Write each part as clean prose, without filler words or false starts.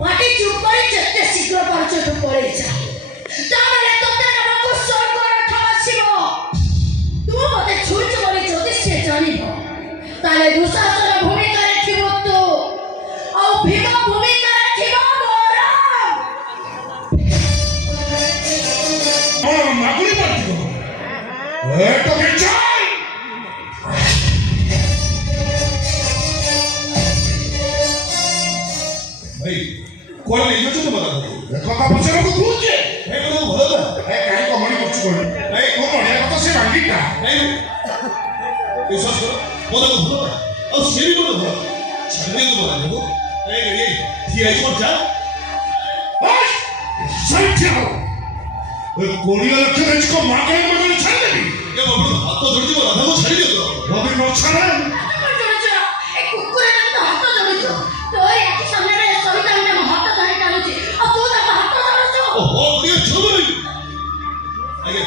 মাটি চুপ করে যেতে শীঘ্র পারছ তো পড়ে যা তাহলে তোতে আমাকে স্বর্গর ঠাসিব তুমি মতে ছুঁচ করে যদি সে জানিব তাহলে দুঃশাসন ভূমিকা রাখিব তো ଆଉ ভীম ভূমিকা রাখিব মোর মাগুলি পাঠিব এটো বিচার ভাই কোন নেই তো বলা কথা পছরে কো বুঝে এই কথা বলা না এই কাই কমনি করছ কই এই কোন মনে কথা সে ভাঙ্গিটা এই বিশ্বাস করো বলা তো বলা আর সেই বলা বলা ছাড়ে তো বলা দেখো এই এই ঠিয়া চোর যা ওই সাইড যাও ওই কোড়িয়া লক্ষ্য দেখো মাকে মনে ছাড়ে দেবি এ বাবু হাত তো ধরে দিব রাধা ছাড়ি দিও রবি ন ছাড়ে এই কুকুরে তো হাত ধরেছ তো একই সামনে সবিতা আমি হাত ধরে টানুছি আর তুই তো হাত ধরেছ ও দিয়ে ছবি আগে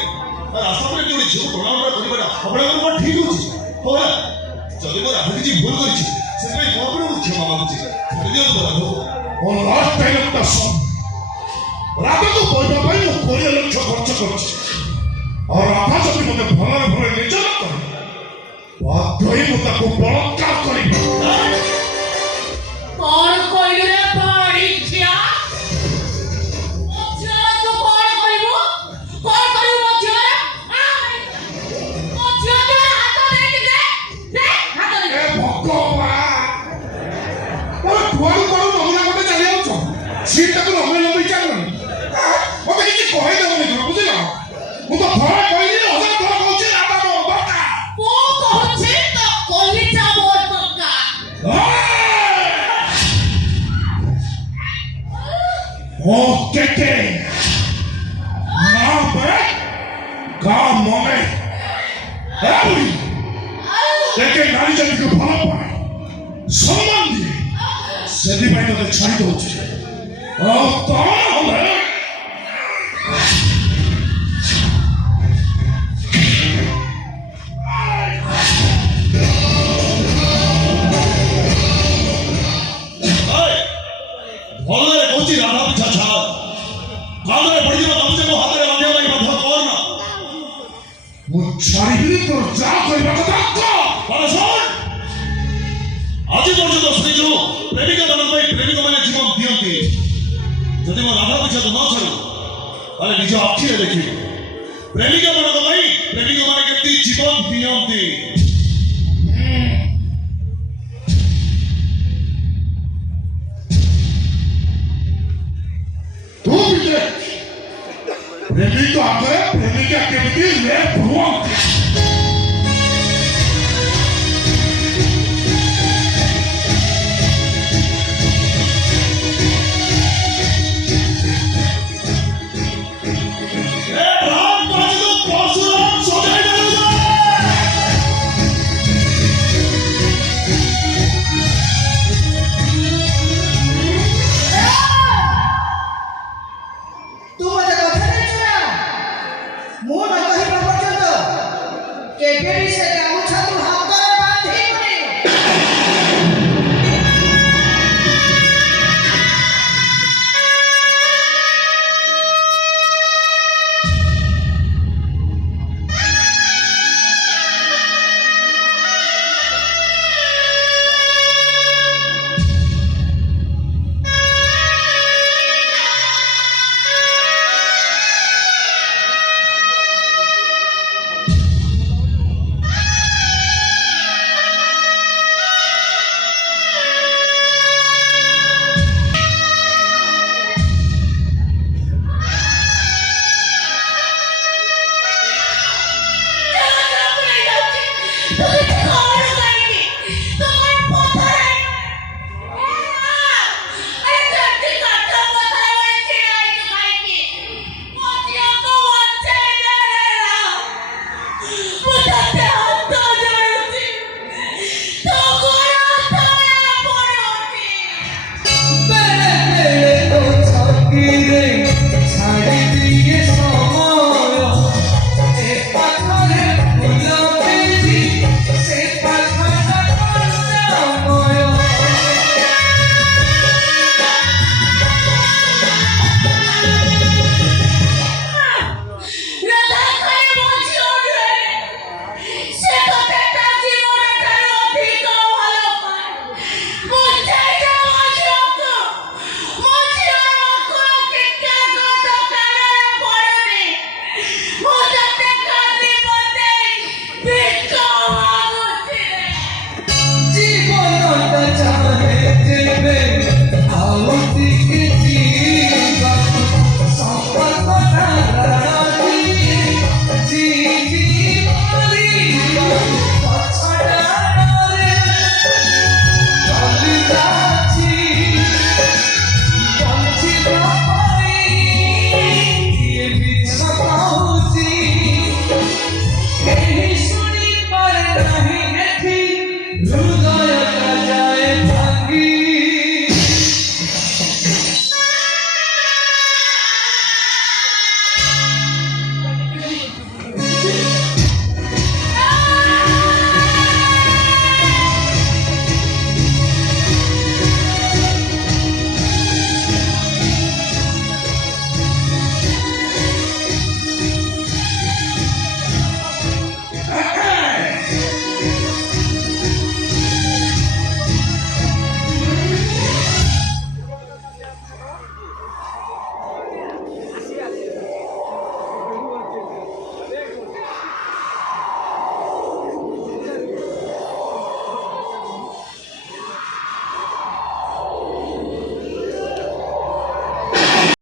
আর আশা করে তুমি ঝিও প্রণামটা করিবাটা আপনার ঠিক হচ্ছে होला যদি মোর আগে কিছু ভুল করেছি সেটাই মহাপ্রভু ক্ষমা মাগুছি ছেড়ে দিও তো রাধো ও লাস্ট টাইম একটা সব রাধা তো পয়সা পাই ও কোড়িয়া লক্ষ খরচ করছে আর রাধা যদি মতে ভলরে ভলরে নির্যাতন করে বাধ্যই মো তাকে বলৎকার করিব কোন কইলু রে পড়িছিয়া মধ্যে তো কোন করিব মধ্যে মধ্যে হাত দেই দে হাত দেই এ ভগবান ও তুই কোন নমুনা করতে চালি আছ সিটটা তো নমুনা লবি চাল মতে কিছু কই দেবনি বুঝিল মু তো ভরা কইলি হজার ভরা কইছি রাধা মো বাকা ও কহছে তো কলি চাবর বাকা ও কেটে না বে কা মনে এই দেখে নারী জাতিকে ভালো পায় সম্মান দিয়ে সেদিপাই তোদের ছাড়ি দଉଛି ও তাহলে ভলরে কইছি রাধা পিছা ছাড় কালে পড়িব গামছে মো হাতে বাঁধিয়া লাগি বাঁধ কর না মু ছাড়িবি তোর যা কইবা কথা কর বল শোন আজি পর্যন্ত শুনিছো প্রেমিকা ମାନଙ୍କ ପାଇଁ ପ୍ରେମିକ ମାନେ ଜୀବନ ଦିଅନ୍ତି ଯଦି ମୋ ରାଧା ପିଛା ନ ଛାଡୁ ତାହେଲେ ନିଜ ଆଖିରେ ଦେଖିବୁ ପ୍ରେମିକା ମାନଙ୍କ ପାଇଁ ପ୍ରେମିକ ମାନେ କେମିତି ଜୀବନ ଦିଅନ୍ତି तू भी प्रेमिक आगे प्रेमिका केମିତି ରେପ୍ ହୁଅନ୍ତି